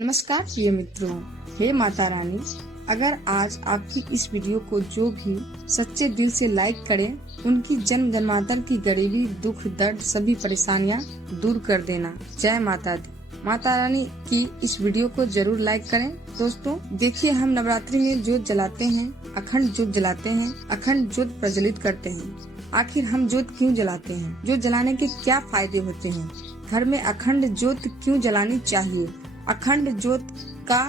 नमस्कार प्रिय मित्रों, हे माता रानी, अगर आज आपकी इस वीडियो को जो भी सच्चे दिल से लाइक करें, उनकी जन्म जन्मांतर की गरीबी, दुख, दर्द, सभी परेशानियां दूर कर देना। जय माता दी। माता रानी की इस वीडियो को जरूर लाइक करें। दोस्तों देखिए, हम नवरात्रि में ज्योत जलाते हैं, अखंड ज्योत जलाते हैं, अखंड ज्योत प्रज्वलित करते हैं। आखिर हम ज्योत क्यों जलाते हैं? ज्योत जलाने के क्या फायदे होते हैं? घर में अखंड ज्योत क्यों जलानी चाहिए? अखंड ज्योत का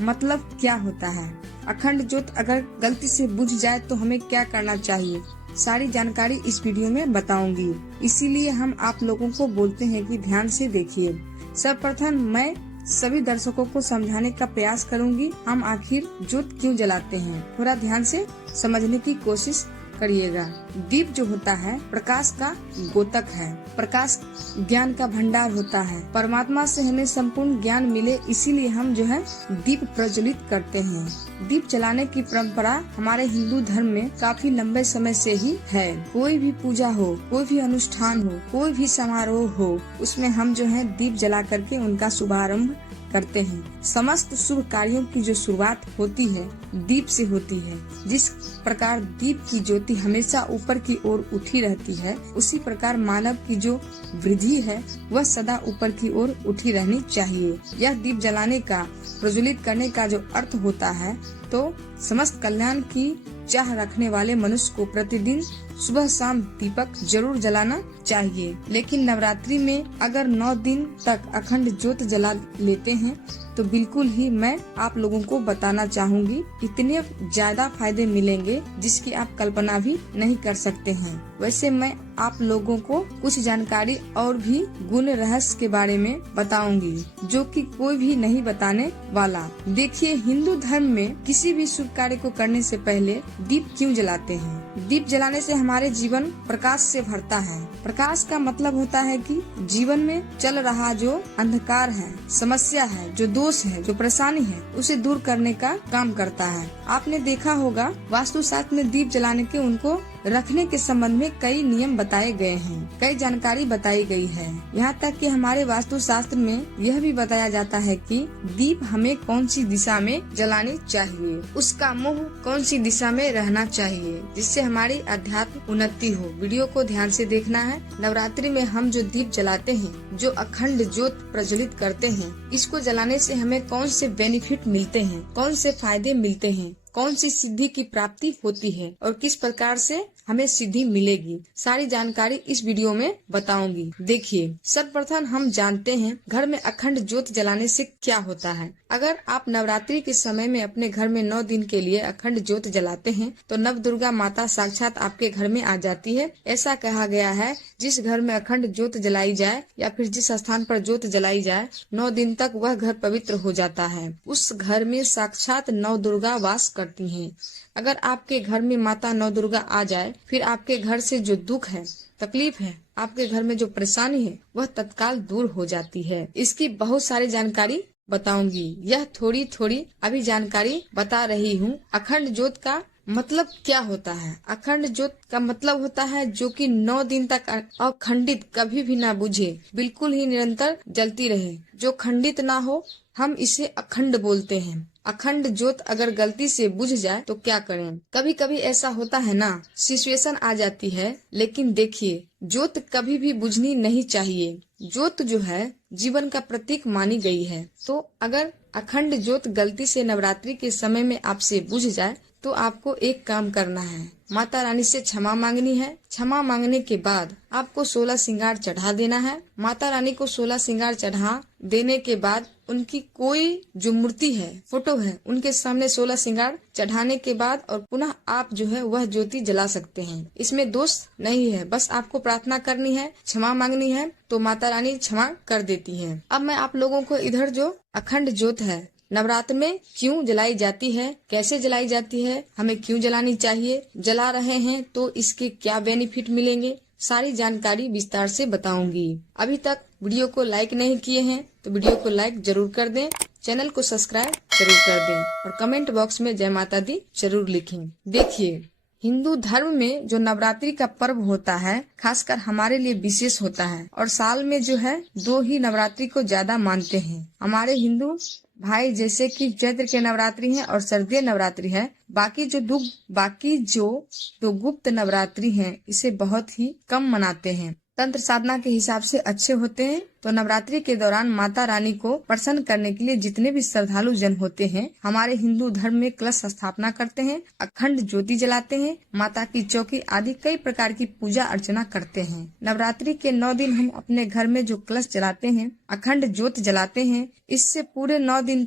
मतलब क्या होता है? अखंड ज्योत अगर गलती से बुझ जाए तो हमें क्या करना चाहिए? सारी जानकारी इस वीडियो में बताऊंगी। इसीलिए हम आप लोगों को बोलते हैं कि ध्यान से देखिए। सर्वप्रथम मैं सभी दर्शकों को समझाने का प्रयास करूंगी, हम आखिर ज्योत क्यों जलाते हैं। थोड़ा ध्यान से समझने की कोशिश करिएगा। दीप जो होता है प्रकाश का गोतक है। प्रकाश ज्ञान का भंडार होता है। परमात्मा से हमें संपूर्ण ज्ञान मिले, इसीलिए हम जो है दीप प्रज्वलित करते हैं। दीप जलाने की परंपरा हमारे हिंदू धर्म में काफी लंबे समय से ही है। कोई भी पूजा हो, कोई भी अनुष्ठान हो, कोई भी समारोह हो, उसमें हम जो है दीप जला करके उनका शुभारंभ करते हैं। समस्त शुभ कार्यों की जो शुरुआत होती है दीप से होती है। जिस प्रकार दीप की ज्योति हमेशा ऊपर की ओर उठी रहती है, उसी प्रकार मानव की जो वृद्धि है वह सदा ऊपर की ओर उठी रहनी चाहिए। यह दीप जलाने का, प्रज्वलित करने का जो अर्थ होता है, तो समस्त कल्याण की चाह रखने वाले मनुष्य को प्रतिदिन सुबह शाम दीपक जरूर जलाना चाहिए। लेकिन नवरात्रि में अगर 9 दिन तक अखंड ज्योत जला लेते हैं तो बिल्कुल ही मैं आप लोगों को बताना चाहूंगी, इतने ज्यादा फायदे मिलेंगे जिसकी आप कल्पना भी नहीं कर सकते हैं। वैसे मैं आप लोगों को कुछ जानकारी और भी गुण रहस्य के बारे में बताऊंगी, जो कि कोई भी नहीं बताने वाला। देखिए, हिंदू धर्म में किसी भी शुभ कार्य को करने से पहले दीप क्यों जलाते हैं? दीप जलाने से हमारे जीवन प्रकाश से भरता है। प्रकाश का मतलब होता है कि जीवन में चल रहा जो अंधकार है, समस्या है, जो दोष है, जो परेशानी है, उसे दूर करने का काम करता है। आपने देखा होगा वास्तुशास्त्र में दीप जलाने के, उनको रखने के संबंध में कई नियम बताए गए हैं, कई जानकारी बताई गई है। यहाँ तक कि हमारे वास्तुशास्त्र में यह भी बताया जाता है कि दीप हमें कौन सी दिशा में जलानी चाहिए, उसका मुंह कौन सी दिशा में रहना चाहिए, जिससे हमारी अध्यात्म उन्नति हो। वीडियो को ध्यान से देखना है। नवरात्रि में हम जो दीप जलाते हैं, जो अखंड ज्योत प्रज्वलित करते हैं, इसको जलाने से हमें कौन से बेनिफिट मिलते हैं, कौन से फायदे मिलते हैं, कौन सी सिद्धि की प्राप्ति होती है और किस प्रकार से हमें सिद्धि मिलेगी, सारी जानकारी इस वीडियो में बताऊंगी। देखिए, सर्वप्रथम हम जानते हैं घर में अखंड ज्योत जलाने से क्या होता है। अगर आप नवरात्रि के समय में अपने घर में 9 दिन के लिए अखंड ज्योत जलाते हैं तो नव दुर्गा माता साक्षात आपके घर में आ जाती है। ऐसा कहा गया है, जिस घर में अखंड ज्योत जलाई जाए या फिर जिस स्थान पर ज्योत जलाई जाए, 9 दिन तक वह घर पवित्र हो जाता है। उस घर में साक्षात नव दुर्गा वास करती हैं। अगर आपके घर में माता नव दुर्गा आ जाए, फिर आपके घर से जो दुख है, तकलीफ है, आपके घर में जो परेशानी है, वह तत्काल दूर हो जाती है। इसकी बहुत सारी जानकारी बताऊंगी। यह थोड़ी थोड़ी अभी जानकारी बता रही हूँ। अखंड ज्योत का मतलब क्या होता है? अखंड ज्योत का मतलब होता है जो कि 9 दिन तक अखंडित, कभी भी ना बुझे, बिल्कुल ही निरंतर जलती रहे, जो खंडित ना हो, हम इसे अखंड बोलते हैं। अखंड ज्योत अगर गलती से बुझ जाए तो क्या करें? कभी कभी ऐसा होता है ना, सिचुएशन आ जाती है, लेकिन देखिए, ज्योत कभी भी बुझनी नहीं चाहिए। ज्योत जो है जीवन का प्रतीक मानी गई है। तो अगर अखंड ज्योत गलती से नवरात्रि के समय में आपसे बुझ जाए तो आपको एक काम करना है, माता रानी से क्षमा मांगनी है। क्षमा मांगने के बाद आपको 16 श्रृंगार चढ़ा देना है। माता रानी को 16 श्रृंगार चढ़ा देने के बाद उनकी कोई जो मूर्ति है, फोटो है, उनके सामने 16 श्रृंगार चढ़ाने के बाद और पुनः आप जो है वह ज्योति जला सकते हैं। इसमें दोष नहीं है, बस आपको प्रार्थना करनी है, क्षमा मांगनी है, तो माता रानी क्षमा कर देती है। अब मैं आप लोगों को इधर जो अखंड ज्योत है नवरात्र में क्यों जलाई जाती है, कैसे जलाई जाती है, हमें क्यों जलानी चाहिए, जला रहे हैं तो इसके क्या बेनिफिट मिलेंगे, सारी जानकारी विस्तार से बताऊंगी। अभी तक वीडियो को लाइक नहीं किए हैं तो वीडियो को लाइक जरूर कर दें, चैनल को सब्सक्राइब जरूर कर दें और कमेंट बॉक्स में जय माता दी जरूर लिखें। देखिए, हिंदू धर्म में जो नवरात्रि का पर्व होता है खासकर हमारे लिए विशेष होता है और साल में जो है 2 ही नवरात्रि को ज्यादा मानते हैं हमारे हिंदू भाई, जैसे कि चैत्र के नवरात्रि है और शारदीय नवरात्रि है। बाकी जो दो गुप्त नवरात्रि हैं इसे बहुत ही कम मनाते हैं। तंत्र साधना के हिसाब से अच्छे होते हैं। तो नवरात्रि के दौरान माता रानी को प्रसन्न करने के लिए जितने भी श्रद्धालु जन होते हैं हमारे हिंदू धर्म में कलश स्थापना करते हैं, अखंड ज्योति जलाते हैं, माता की चौकी आदि कई प्रकार की पूजा अर्चना करते हैं। नवरात्रि के 9 दिन हम अपने घर में जो कलश जलाते हैं, अखंड ज्योत जलाते हैं, इसे पूरे 9 दिन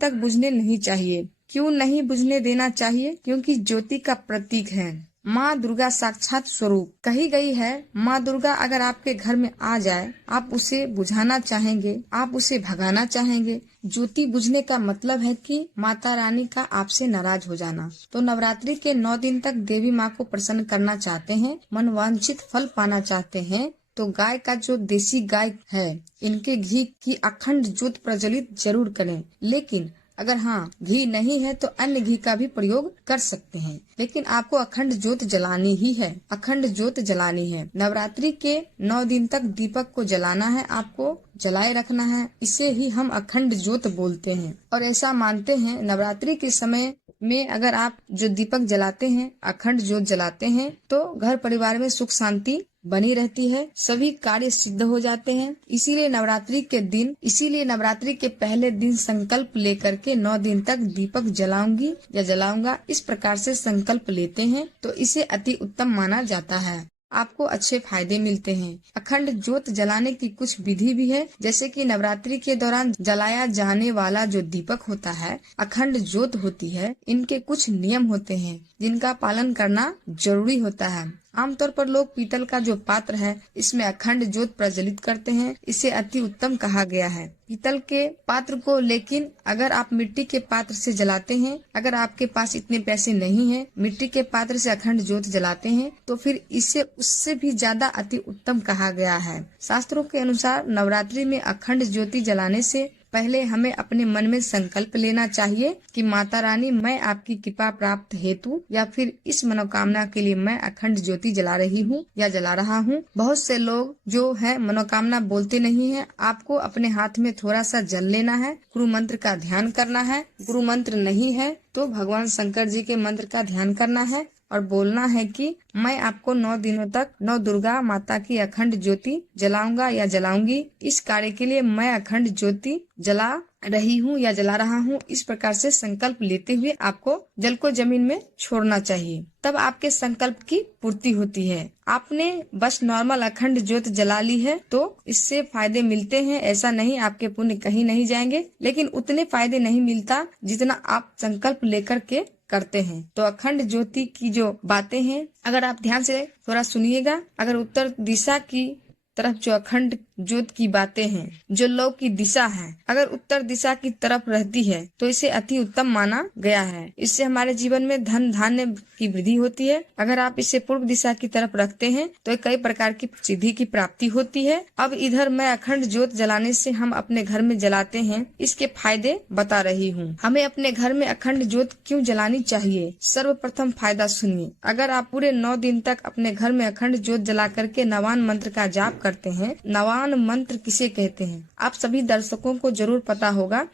तक बुझने नहीं चाहिए। क्यों नहीं बुझने देना चाहिए? क्योंकि ज्योति का प्रतीक है। माँ दुर्गा साक्षात स्वरूप कही गई है। माँ दुर्गा अगर आपके घर में आ जाए, आप उसे बुझाना चाहेंगे, आप उसे भगाना चाहेंगे। ज्योति बुझने का मतलब है कि माता रानी का आपसे नाराज हो जाना। तो नवरात्रि के 9 दिन तक देवी माँ को प्रसन्न करना चाहते हैं, मनवांछित फल पाना चाहते हैं तो गाय का जो देसी गाय है इनके घी की अखंड ज्योत प्रज्वलित जरूर करें। लेकिन अगर घी नहीं है तो अन्य घी का भी प्रयोग कर सकते हैं, लेकिन आपको अखंड ज्योत जलानी ही है, अखंड ज्योत जलानी है। नवरात्रि के 9 दिन तक दीपक को जलाना है, आपको जलाए रखना है। इसे ही हम अखंड ज्योत बोलते हैं और ऐसा मानते हैं नवरात्रि के समय में अगर आप जो दीपक जलाते हैं, अखंड ज्योत जलाते हैं तो घर परिवार में सुख शांति बनी रहती है, सभी कार्य सिद्ध हो जाते हैं। इसीलिए नवरात्रि के पहले दिन संकल्प लेकर के 9 दिन तक दीपक जलाऊंगी या जलाऊंगा इस प्रकार से संकल्प लेते हैं तो इसे अति उत्तम माना जाता है। आपको अच्छे फायदे मिलते हैं। अखंड ज्योत जलाने की कुछ विधि भी है, जैसे कि नवरात्रि के दौरान जलाया जाने वाला जो दीपक होता है, अखंड ज्योत होती है, इनके कुछ नियम होते हैं जिनका पालन करना जरूरी होता है। आमतौर पर लोग पीतल का जो पात्र है इसमें अखंड ज्योत प्रज्वलित करते हैं, इसे अति उत्तम कहा गया है पीतल के पात्र को। लेकिन अगर आप मिट्टी के पात्र से जलाते हैं, अगर आपके पास इतने पैसे नहीं है, मिट्टी के पात्र से अखंड ज्योत जलाते हैं तो फिर इसे उससे भी ज्यादा अति उत्तम कहा गया है। शास्त्रों के अनुसार नवरात्रि में अखंड ज्योति जलाने से पहले हमें अपने मन में संकल्प लेना चाहिए कि माता रानी मैं आपकी कृपा प्राप्त हेतु या फिर इस मनोकामना के लिए मैं अखंड ज्योति जला रही हूँ या जला रहा हूँ। बहुत से लोग जो है मनोकामना बोलते नहीं है। आपको अपने हाथ में थोड़ा सा जल लेना है, गुरु मंत्र का ध्यान करना है। गुरु मंत्र नहीं है तो भगवान शंकर जी के मंत्र का ध्यान करना है और बोलना है कि मैं आपको 9 दिनों तक 9 दुर्गा माता की अखंड ज्योति जलाऊंगा या जलाऊंगी। इस कार्य के लिए मैं अखंड ज्योति जला रही हूँ या जला रहा हूँ। इस प्रकार से संकल्प लेते हुए आपको जल को जमीन में छोड़ना चाहिए, तब आपके संकल्प की पूर्ति होती है। आपने बस नॉर्मल अखंड ज्योत जला ली है तो इससे फायदे मिलते हैं, ऐसा नहीं आपके पुण्य कहीं नहीं जाएंगे, लेकिन उतने फायदे नहीं मिलता जितना आप संकल्प लेकर के करते हैं। तो अखंड ज्योति की जो बातें हैं अगर आप ध्यान से थोड़ा सुनिएगा। अगर उत्तर दिशा की तरफ जो अखंड ज्योत की बातें हैं, जो लौ की दिशा है, अगर उत्तर दिशा की तरफ रहती है तो इसे अति उत्तम माना गया है। इससे हमारे जीवन में धन धान्य की वृद्धि होती है। अगर आप इसे पूर्व दिशा की तरफ रखते हैं तो कई प्रकार की सिद्धि की प्राप्ति होती है। अब इधर मैं अखंड ज्योत जलाने से हम अपने घर में जलाते हैं, इसके फायदे बता रही हूँ। हमें अपने घर में अखंड ज्योत क्यों जलानी चाहिए? सर्वप्रथम फायदा सुनिए। अगर आप पूरे 9 दिन तक अपने घर में अखंड ज्योत जला करके नवान मंत्र का जाप करते हैं, नवान मंत्र किसे कहते हैं आप सभी दर्शकों को जरूर पता होगा।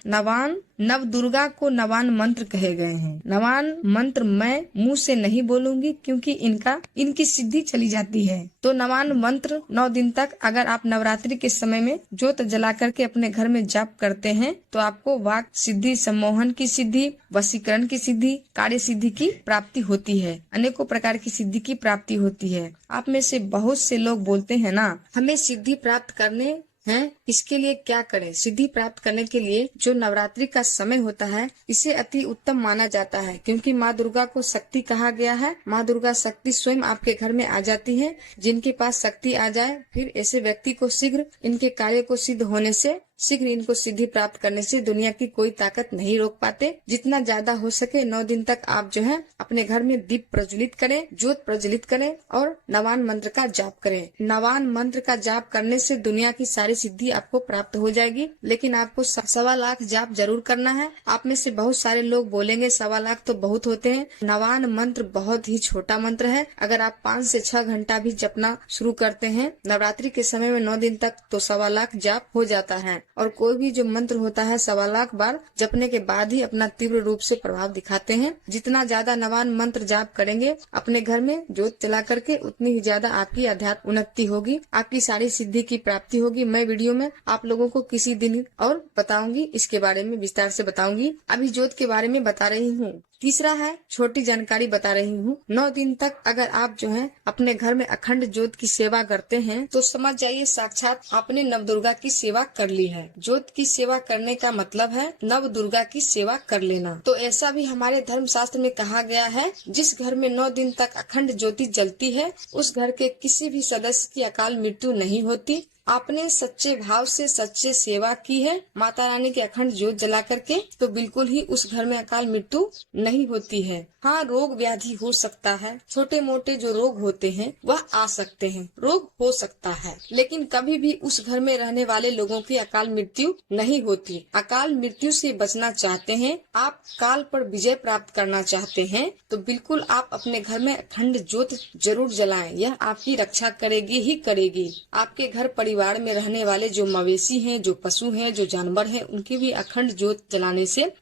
नव दुर्गा को नवान मंत्र कहे गए हैं। नवान मंत्र मैं मुंह से नहीं बोलूंगी क्योंकि इनकी सिद्धि चली जाती है। तो नवान मंत्र 9 दिन तक अगर आप नवरात्रि के समय में ज्योत जला करके अपने घर में जाप करते हैं तो आपको वाक सिद्धि, सम्मोहन की सिद्धि, वशीकरण की सिद्धि, कार्य सिद्धि की प्राप्ति होती है, अनेकों प्रकार की सिद्धि की प्राप्ति होती है। आप में से बहुत से लोग बोलते हैं ना, हमें सिद्धि प्राप्त करने हैं, इसके लिए क्या करें? सिद्धि प्राप्त करने के लिए जो नवरात्रि का समय होता है इसे अति उत्तम माना जाता है, क्योंकि माँ दुर्गा को शक्ति कहा गया है। माँ दुर्गा शक्ति स्वयं आपके घर में आ जाती है। जिनके पास शक्ति आ जाए फिर ऐसे व्यक्ति को शीघ्र इनके कार्य को सिद्ध होने से शीघ्र इनको सिद्धि प्राप्त करने से दुनिया की कोई ताकत नहीं रोक पाते। जितना ज्यादा हो सके 9 दिन तक आप जो है अपने घर में दीप प्रज्वलित करें, ज्योत प्रज्वलित करें और नवान मंत्र का जाप करें। नवान मंत्र का जाप करने से दुनिया की सारी सिद्धि आपको प्राप्त हो जाएगी, लेकिन आपको 1.25 लाख जाप जरूर करना है। आप में से बहुत सारे लोग बोलेंगे 1.25 लाख तो बहुत होते हैं। नवान मंत्र बहुत ही छोटा मंत्र है। अगर आप 5 से 6 घंटा भी जपना शुरू करते हैं नवरात्रि के समय में 9 दिन तक तो 1.25 लाख जाप हो जाता है। और कोई भी जो मंत्र होता है 1.25 लाख बार जपने के बाद ही अपना तीव्र रूप से प्रभाव दिखाते हैं। जितना ज्यादा नवान मंत्र जाप करेंगे अपने घर में ज्योत जला करके, उतनी ही ज्यादा आपकी अध्यात्म उन्नति होगी, आपकी सारी सिद्धि की प्राप्ति होगी। मैं वीडियो में आप लोगों को किसी दिन और बताऊंगी, इसके बारे में विस्तार से बताऊंगी। अभी ज्योत के बारे में बता रही हूँ। तीसरा है, छोटी जानकारी बता रही हूँ। 9 दिन तक अगर आप जो है अपने घर में अखंड ज्योत की सेवा करते हैं तो समझ जाइए साक्षात आपने नव दुर्गा की सेवा कर ली है। ज्योत की सेवा करने का मतलब है नव दुर्गा की सेवा कर लेना। तो ऐसा भी हमारे धर्म शास्त्र में कहा गया है, जिस घर में 9 दिन तक अखंड ज्योति जलती है उस घर के किसी भी सदस्य की अकाल मृत्यु नहीं होती। आपने सच्चे भाव से सच्चे सेवा की है माता रानी के अखंड ज्योत जला करके, तो बिल्कुल ही उस घर में अकाल मृत्यु नहीं होती है। हाँ, रोग व्याधि हो सकता है, छोटे मोटे जो रोग होते हैं वह आ सकते हैं, रोग हो सकता है, लेकिन कभी भी उस घर में रहने वाले लोगों की अकाल मृत्यु नहीं होती। अकाल मृत्यु से बचना चाहते हैं, आप काल पर विजय प्राप्त करना चाहते हैं, तो बिल्कुल आप अपने घर में अखंड ज्योत जरूर जलाएं। यह आपकी रक्षा करेगी ही करेगी। आपके घर परिवार में रहने वाले जो मवेशी हैं, जो पशु हैं, जो जानवर हैं, उनकी भी अखंड ज्योत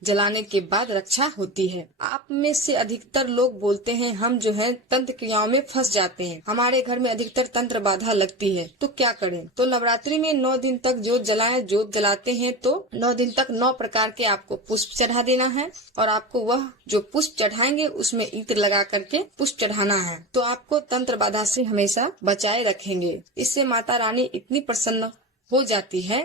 जलाने के बाद रक्षा होती है। आप में से अधिकतर लोग बोलते हैं हम जो है तंत्र क्रियाओं में फंस जाते हैं, हमारे घर में अधिकतर तंत्र बाधा लगती है, तो क्या करें? तो नवरात्रि में 9 दिन तक ज्योत जलाएं। ज्योत जलाते हैं तो 9 दिन तक 9 प्रकार के आपको पुष्प चढ़ा देना है और आपको वह जो पुष्प चढ़ाएंगे उसमें इत्र लगा करके पुष्प चढ़ाना है, तो आपको तंत्र बाधा से हमेशा बचाए रखेंगे। इससे माता रानी इतनी प्रसन्न हो जाती है,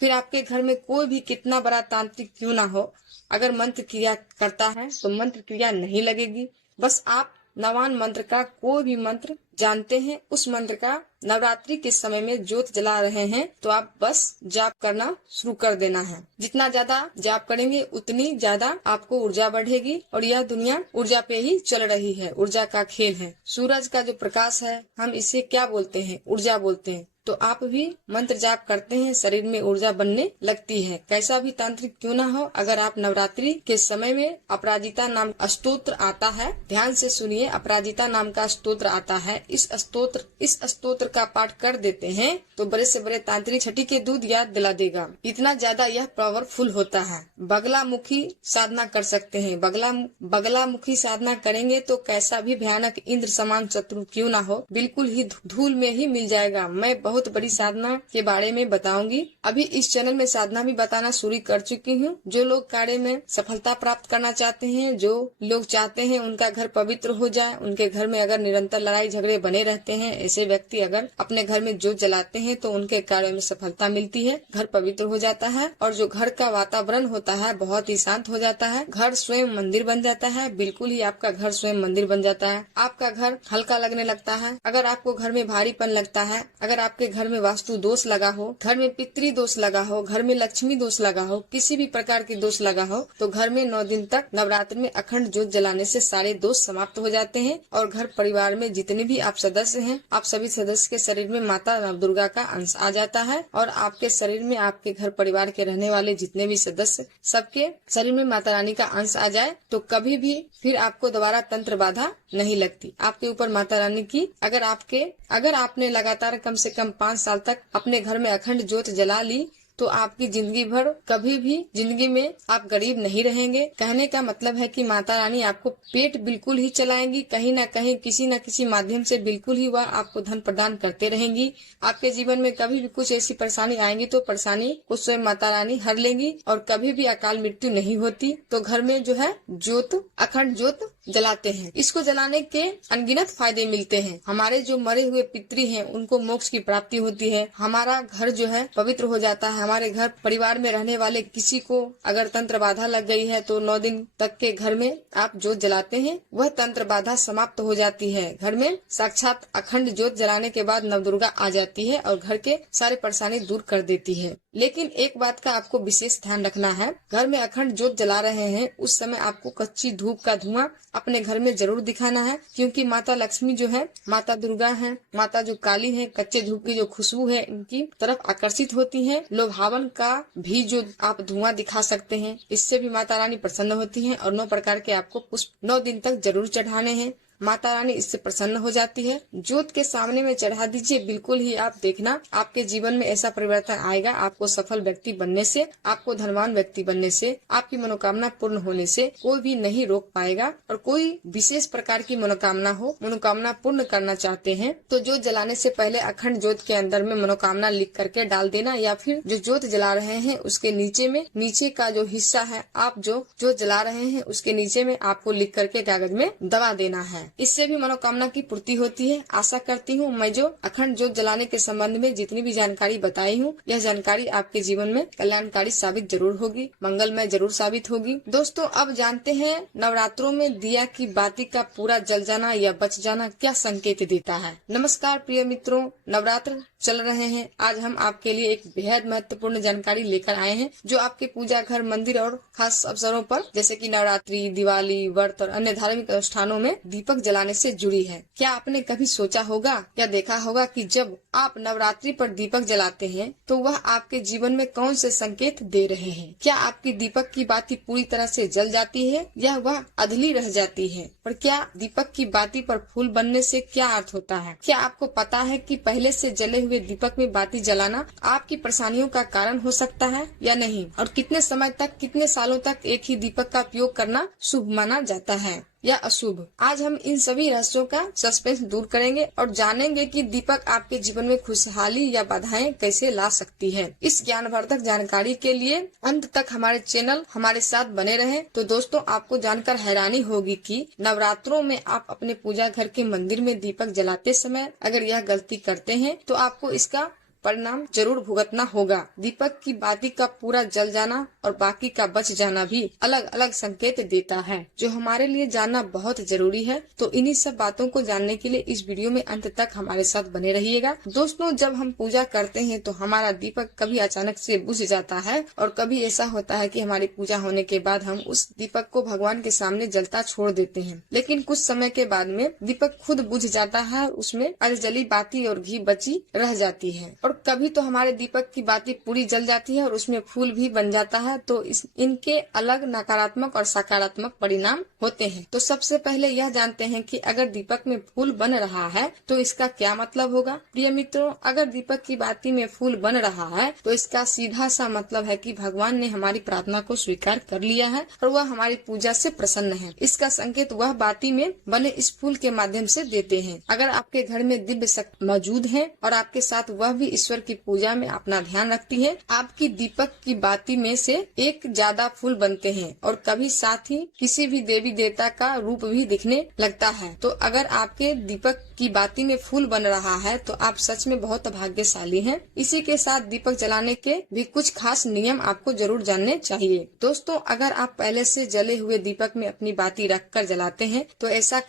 फिर आपके घर में कोई भी कितना बड़ा तांत्रिक क्यों ना हो, अगर मंत्र क्रिया करता है तो मंत्र क्रिया नहीं लगेगी। बस आप नवान मंत्र का कोई भी मंत्र जानते हैं, उस मंत्र का नवरात्रि के समय में ज्योत जला रहे हैं तो आप बस जाप करना शुरू कर देना है। जितना ज्यादा जाप करेंगे उतनी ज्यादा आपको ऊर्जा बढ़ेगी और यह दुनिया ऊर्जा पे ही चल रही है, ऊर्जा का खेल है। सूरज का जो प्रकाश है हम इसे क्या बोलते हैं? ऊर्जा बोलते हैं। तो आप भी मंत्र जाप करते हैं, शरीर में ऊर्जा बनने लगती है। कैसा भी तांत्रिक क्यों ना हो, अगर आप नवरात्रि के समय में अपराजिता नाम स्तोत्र आता है, ध्यान से सुनिए, अपराजिता नाम का स्तोत्र आता है, इस स्तोत्र का पाठ कर देते हैं तो बड़े से बड़े तांत्रिक छठी के दूध याद दिला देगा। इतना ज्यादा यह पावरफुल होता है। बगलामुखी साधना कर सकते हैं। बगलामुखी साधना करेंगे तो कैसा भी भयानक इंद्र समान शत्रु क्यों ना हो, बिल्कुल ही धूल में ही मिल जाएगा। मैं बहुत बड़ी साधना के बारे में बताऊंगी। अभी इस चैनल में साधना भी बताना शुरू कर चुकी हूँ। जो लोग कार्य में सफलता प्राप्त करना चाहते हैं, जो लोग चाहते हैं उनका घर पवित्र हो जाए, उनके घर में अगर निरंतर लड़ाई झगड़े बने रहते हैं, ऐसे व्यक्ति अगर अपने घर में ज्योत जलाते हैं तो उनके कार्य में सफलता मिलती है, घर पवित्र हो जाता है और जो घर का वातावरण होता है बहुत ही शांत हो जाता है। घर स्वयं मंदिर बन जाता है, बिल्कुल ही आपका घर स्वयं मंदिर बन जाता है। आपका घर हल्का लगने लगता है। अगर आपको घर में भारीपन लगता है, अगर आपके घर में वास्तु दोष लगा हो, घर में पितृ दोष लगा हो, घर में लक्ष्मी दोष लगा हो, किसी भी प्रकार की दोष लगा हो, तो घर में 9 दिन तक नवरात्र में अखंड ज्योत जलाने से सारे दोष समाप्त हो जाते हैं और घर परिवार में जितने भी आप सदस्य हैं, आप सभी सदस्य के शरीर में माता नव दुर्गा का अंश आ जाता है और आपके शरीर में आपके घर परिवार के रहने वाले जितने भी सदस्य, सबके शरीर में माता रानी का अंश आ जाए तो कभी भी फिर आपको दोबारा तंत्र बाधा नहीं लगती। आपके ऊपर माता रानी की अगर आपने लगातार कम से कम 5 साल तक अपने घर में अखंड ज्योत जला ली तो आपकी जिंदगी भर कभी भी जिंदगी में आप गरीब नहीं रहेंगे। कहने का मतलब है कि माता रानी आपको पेट बिल्कुल ही चलाएंगी, कहीं ना कहीं किसी न किसी माध्यम से बिल्कुल ही वह आपको धन प्रदान करते रहेंगी। आपके जीवन में कभी भी कुछ ऐसी परेशानी आएंगी तो परेशानी को स्वयं माता रानी हर लेंगी और कभी भी अकाल मृत्यु नहीं होती। तो घर में जो है अखंड ज्योत जलाते हैं। इसको जलाने के अनगिनत फायदे मिलते हैं। हमारे जो मरे हुए पितृ हैं उनको मोक्ष की प्राप्ति होती है। हमारा घर जो है पवित्र हो जाता है। हमारे घर परिवार में रहने वाले किसी को अगर तंत्र बाधा लग गई है तो 9 दिन तक के घर में आप ज्योत जलाते हैं, वह तंत्र बाधा समाप्त हो जाती है। घर में साक्षात अखंड ज्योत जलाने के बाद नवदुर्गा आ जाती है और घर के सारे परेशानी दूर कर देती है। लेकिन एक बात का आपको विशेष ध्यान रखना है, घर में अखंड जोत जला रहे हैं उस समय आपको कच्ची धूप का धुआं अपने घर में जरूर दिखाना है, क्योंकि माता लक्ष्मी जो है, माता दुर्गा है, माता जो काली है, कच्चे धूप की जो खुशबू है इनकी तरफ आकर्षित होती है। लोभावन का भी जो आप धुआं दिखा सकते हैं, इससे भी माता रानी प्रसन्न होती है। और 9 प्रकार के आपको पुष्प 9 दिन तक जरूर चढ़ाने हैं, माता रानी इससे प्रसन्न हो जाती है। जोत के सामने में चढ़ा दीजिए, बिल्कुल ही आप देखना आपके जीवन में ऐसा परिवर्तन आएगा। आपको सफल व्यक्ति बनने से, आपको धनवान व्यक्ति बनने से, आपकी मनोकामना पूर्ण होने से कोई भी नहीं रोक पाएगा। और कोई विशेष प्रकार की मनोकामना हो, मनोकामना पूर्ण करना चाहते हैं तो जोत जलाने से पहले अखंड जोत के अंदर में मनोकामना लिख करके डाल देना, या फिर जो जोत जला रहे हैं उसके नीचे में, नीचे का जो हिस्सा है, आप जो जोत जला रहे हैं उसके नीचे में आपको लिख करके कागज में दबा देना है। इससे भी मनोकामना की पूर्ति होती है। आशा करती हूँ मैं जो अखंड जोत जलाने के संबंध में जितनी भी जानकारी बताई हूँ, यह जानकारी आपके जीवन में कल्याणकारी साबित जरूर होगी, मंगलमय जरूर साबित होगी। दोस्तों, अब जानते हैं नवरात्रों में दिया की बाती का पूरा जल जाना या बच जाना क्या संकेत देता है। नमस्कार प्रिय मित्रों, नवरात्र चल रहे हैं। आज हम आपके लिए एक बेहद महत्वपूर्ण जानकारी लेकर आए हैं, जो आपके पूजा घर, मंदिर और खास अवसरों पर जैसे कि नवरात्रि, दिवाली, व्रत और अन्य धार्मिक अनुष्ठानों में दीपक जलाने से जुड़ी है। क्या आपने कभी सोचा होगा या देखा होगा कि जब आप नवरात्रि पर दीपक जलाते हैं तो वह आपके जीवन में कौन से संकेत दे रहे हैं? क्या आपकी दीपक की बाती पूरी तरह से जल जाती है या वह अधली रह जाती है? और क्या दीपक की बाती पर फूल बनने से क्या अर्थ होता है? क्या आपको पता है कि पहले से जले हुए दीपक में बाती जलाना आपकी परेशानियों का कारण हो सकता है या नहीं? और कितने समय तक, कितने सालों तक एक ही दीपक का उपयोग करना शुभ माना जाता है या अशुभ? आज हम इन सभी रहस्यों का सस्पेंस दूर करेंगे और जानेंगे कि दीपक आपके जीवन में खुशहाली या बाधाएं कैसे ला सकती है। इस ज्ञानवर्धक जानकारी के लिए अंत तक हमारे चैनल हमारे साथ बने रहें। तो दोस्तों, आपको जानकर हैरानी होगी कि नवरात्रों में आप अपने पूजा घर के मंदिर में दीपक जलाते समय अगर यह गलती करते हैं तो आपको इसका परिणाम जरूर भुगतना होगा। दीपक की बाती का पूरा जल जाना और बाकी का बच जाना भी अलग अलग संकेत देता है, जो हमारे लिए जानना बहुत जरूरी है। तो इन्हीं सब बातों को जानने के लिए इस वीडियो में अंत तक हमारे साथ बने रहिएगा। दोस्तों, जब हम पूजा करते हैं तो हमारा दीपक कभी अचानक से बुझ जाता है और कभी ऐसा होता है कि हमारी पूजा होने के बाद हम उस दीपक को भगवान के सामने जलता छोड़ देते हैं, लेकिन कुछ समय के बाद में दीपक खुद बुझ जाता है, उसमें अधजली बाती और घी बची रह जाती है। और कभी तो हमारे दीपक की बाती पूरी जल जाती है और उसमें फूल भी बन जाता है। तो इनके अलग नकारात्मक और सकारात्मक परिणाम होते हैं। तो सबसे पहले यह जानते हैं कि अगर दीपक में फूल बन रहा है तो इसका क्या मतलब होगा। प्रिय मित्रों, अगर दीपक की बाती में फूल बन रहा है तो इसका सीधा सा मतलब है कि भगवान ने हमारी प्रार्थना को स्वीकार कर लिया है और वह हमारी पूजा से प्रसन्न है। इसका संकेत वह बाती में बने इस फूल के माध्यम से देते हैं। अगर आपके घर में दिव्य शक्ति मौजूद है और आपके साथ वह भी ईश्वर की पूजा में अपना ध्यान रखती है, आपकी दीपक की बाती में से एक ज्यादा फूल बनते हैं और कभी साथ ही किसी भी देवी देवता का रूप भी दिखने लगता है। तो अगर आपके दीपक की बाती में फूल बन रहा है तो आप सच में बहुत भाग्यशाली हैं। इसी के साथ दीपक जलाने के भी कुछ खास नियम आपको जरूर जानने चाहिए। दोस्तों, अगर आप पहले से जले हुए दीपक में अपनी बाती रखकर जलाते हैं तो ऐसा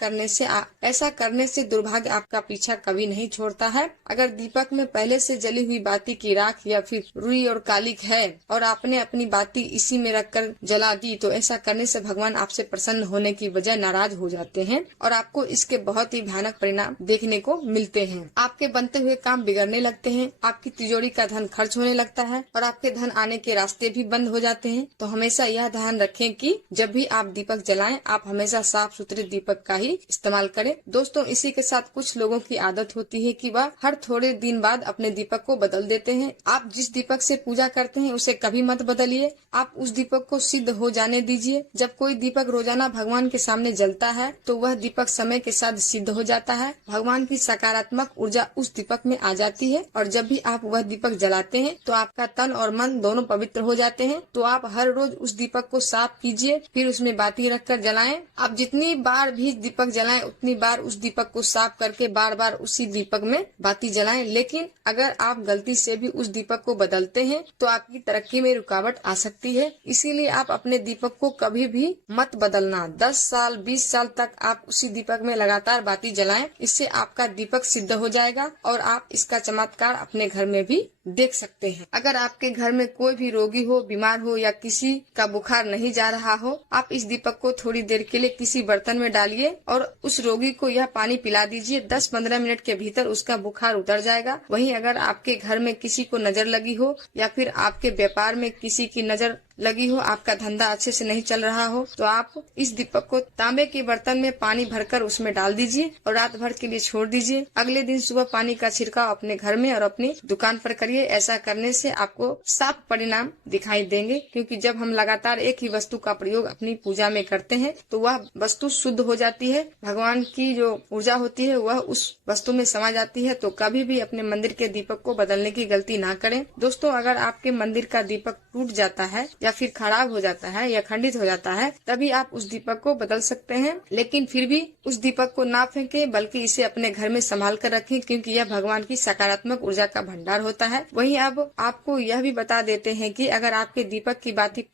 करने से दुर्भाग्य आपका पीछा कभी नहीं छोड़ता है। अगर दीपक में पहले से जली हुई बाती की राख या फिर रुई और कालिक है और आपने अपनी बाती इसी में रखकर जला दी तो ऐसा करने से भगवान आपसे प्रसन्न होने की बजाय नाराज हो जाते हैं और आपको इसके बहुत ही भयानक परिणाम देखने को मिलते हैं। आपके बनते हुए काम बिगड़ने लगते हैं, आपकी तिजोरी का धन खर्च होने लगता है और आपके धन आने के रास्ते भी बंद हो जाते हैं। तो हमेशा यह ध्यान रखें कि जब भी आप दीपक जलाएं आप हमेशा साफ सुथरे दीपक का ही इस्तेमाल करें। दोस्तों, इसी के साथ कुछ लोगों की आदत होती है कि वह हर थोड़े दिन बाद अपने दीपक को बदल देते हैं। आप जिस दीपक से पूजा करते हैं उसे कभी मत बदलिए, आप उस दीपक को सिद्ध हो जाने दीजिए। जब कोई दीपक रोजाना भगवान के सामने जलता है तो वह दीपक समय के साथ सिद्ध हो जाता है। भगवान की सकारात्मक ऊर्जा उस दीपक में आ जाती है और जब भी आप वह दीपक जलाते हैं तो आपका तन और मन दोनों पवित्र हो जाते हैं। तो आप हर रोज उस दीपक को साफ कीजिए, फिर उसमें बाती रखकर जलाएं। आप जितनी बार भी दीपक जलाएं उतनी बार उस दीपक को साफ करके बार बार उसी दीपक में बाती जलाएं। लेकिन अगर आप गलती से भी उस दीपक को बदलते हैं तो आपकी तरक्की में रुकावट आ सकती है। इसीलिए आप अपने दीपक को कभी भी मत बदलना। 10 साल 20 साल तक आप उसी दीपक में लगातार बाती जलाएं। इससे आपका दीपक सिद्ध हो जाएगा और आप इसका चमत्कार अपने घर में भी देख सकते हैं। अगर आपके घर में कोई भी रोगी हो, बीमार हो या किसी का बुखार नहीं जा रहा हो, आप इस दीपक को थोड़ी देर के लिए किसी बर्तन में डालिए और उस रोगी को यह पानी पिला दीजिए। 10-15 मिनट के भीतर उसका बुखार उतर जाएगा। वहीं अगर आपके घर में किसी को नजर लगी हो या फिर आपके व्यापार में किसी की नजर लगी हो, आपका धंधा अच्छे से नहीं चल रहा हो, तो आप इस दीपक को तांबे के बर्तन में पानी भरकर उसमें डाल दीजिए और रात भर के लिए छोड़ दीजिए। अगले दिन सुबह पानी का छिड़काव अपने घर में और अपनी दुकान पर करिए। ऐसा करने से आपको साफ परिणाम दिखाई देंगे, क्योंकि जब हम लगातार एक ही वस्तु का प्रयोग अपनी पूजा में करते हैं तो वह वस्तु शुद्ध हो जाती है। भगवान की जो ऊर्जा होती है वह उस वस्तु में समा जाती है। तो कभी भी अपने मंदिर के दीपक को बदलने की गलती ना करें। दोस्तों, अगर आपके मंदिर का दीपक टूट जाता है या फिर खराब हो जाता है या खंडित हो जाता है, तभी आप उस दीपक को बदल सकते हैं। लेकिन फिर भी उस दीपक को ना फेंके, बल्कि इसे अपने घर में संभाल कर रखें, क्योंकि यह भगवान की सकारात्मक ऊर्जा का भंडार होता है। वहीं अब आपको यह भी बता देते हैं कि अगर आपके दीपक की बाती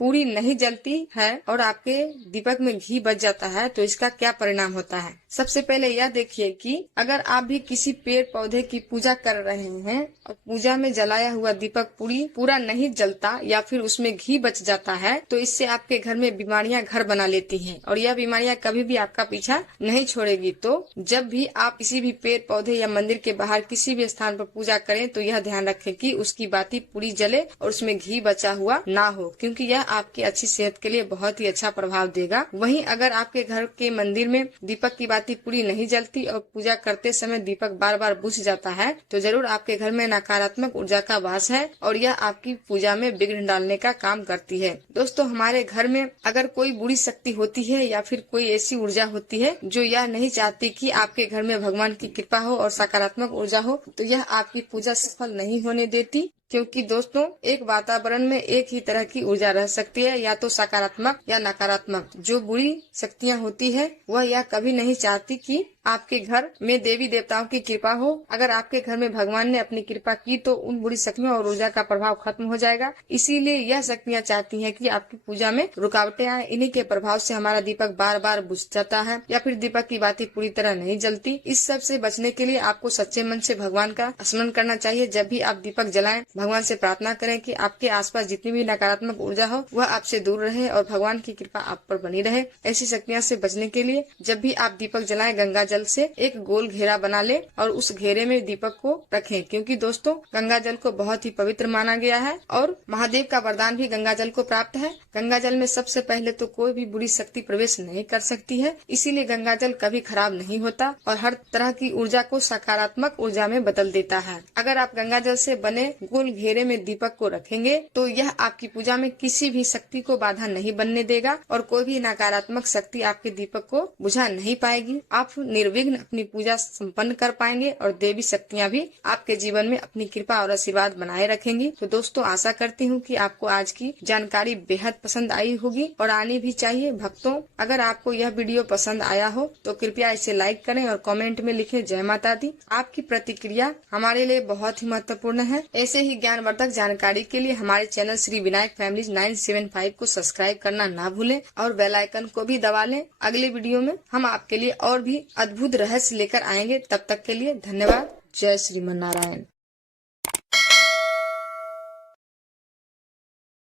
पूरी नहीं जलती है और आपके दीपक में घी बच जाता है तो इसका क्या परिणाम होता है। सबसे पहले यह देखिए कि अगर आप भी किसी पेड़ पौधे की पूजा कर रहे हैं और पूजा में जलाया हुआ दीपक पूरा नहीं जलता या फिर उसमें घी बच जाता है, तो इससे आपके घर में बीमारियां घर बना लेती हैं और यह बीमारियां कभी भी आपका पीछा नहीं छोड़ेगी। तो जब भी आप किसी भी पेड़ पौधे या मंदिर के बाहर किसी भी स्थान पर पूजा करें तो यह ध्यान रखें कि उसकी बाती पूरी जले और उसमें घी बचा हुआ ना हो, क्योंकि यह आपकी अच्छी सेहत के लिए बहुत ही अच्छा प्रभाव देगा। वहीं अगर आपके घर के मंदिर में दीपक की बाती पूरी नहीं जलती और पूजा करते समय दीपक बार बार बुझ जाता है, तो जरूर आपके घर में नकारात्मक ऊर्जा का वास है और यह आपकी पूजा में विघ्न डालने का काम करती है। दोस्तों, हमारे घर में अगर कोई बुरी शक्ति होती है या फिर कोई ऐसी ऊर्जा होती है जो यह नहीं चाहती कि आपके घर में भगवान की कृपा हो और सकारात्मक ऊर्जा हो, तो यह आपकी पूजा सफल नहीं होने देती। क्योंकि दोस्तों, एक वातावरण में एक ही तरह की ऊर्जा रह सकती है, या तो सकारात्मक या नकारात्मक। जो बुरी शक्तियाँ होती है वह यह कभी नहीं चाहती कि आपके घर में देवी देवताओं की कृपा हो। अगर आपके घर में भगवान ने अपनी कृपा की तो उन बुरी शक्तियों और ऊर्जा का प्रभाव खत्म हो जाएगा। इसीलिए यह शक्तियाँ चाहती हैं कि आपकी पूजा में रुकावटें आए। इन्हीं के प्रभाव से हमारा दीपक बार बार बुझ जाता है या फिर दीपक की बाती पूरी तरह नहीं जलती। इस सब से बचने के लिए आपको सच्चे मन से भगवान का स्मरण करना चाहिए। जब भी आप दीपक जलाएं, भगवान से प्रार्थना करें कि आपके आसपास जितनी भी नकारात्मक ऊर्जा हो वह आपसे दूर रहे और भगवान की कृपा आप पर बनी रहे। ऐसी शक्तियों से बचने के लिए जब भी आप दीपक जलाएं, गंगा जल से एक गोल घेरा बना ले और उस घेरे में दीपक को रखें, क्योंकि दोस्तों, गंगा जल को बहुत ही पवित्र माना गया है और महादेव का वरदान भी गंगा जल को प्राप्त है। गंगा जल में सबसे पहले तो कोई भी बुरी शक्ति प्रवेश नहीं कर सकती है, इसीलिए गंगा जल कभी खराब नहीं होता और हर तरह की ऊर्जा को सकारात्मक ऊर्जा में बदल देता है। अगर आप गंगा जल से बने गोल घेरे में दीपक को रखेंगे तो यह आपकी पूजा में किसी भी शक्ति को बाधा नहीं बनने देगा और कोई भी नकारात्मक शक्ति आपके दीपक को बुझा नहीं पाएगी। आप निर्विघ्न अपनी पूजा संपन्न कर पाएंगे और देवी शक्तियाँ भी आपके जीवन में अपनी कृपा और आशीर्वाद बनाए रखेंगी। तो दोस्तों, आशा करती हूँ कि आपको आज की जानकारी बेहद पसंद आई होगी और आनी भी चाहिए। भक्तों, अगर आपको यह वीडियो पसंद आया हो तो कृपया इसे लाइक करें और कमेंट में लिखें जय माता दी। आपकी प्रतिक्रिया हमारे लिए बहुत ही महत्वपूर्ण है। ऐसे ही ज्ञानवर्धक जानकारी के लिए हमारे चैनल श्री विनायक फैमिली 975 को सब्सक्राइब करना ना भूलें और बेल आइकन को भी दबा लें। अगले वीडियो में हम आपके लिए और भी अद्भुत रहस्य लेकर आएंगे। तब तक के लिए धन्यवाद। जय श्रीमन नारायण।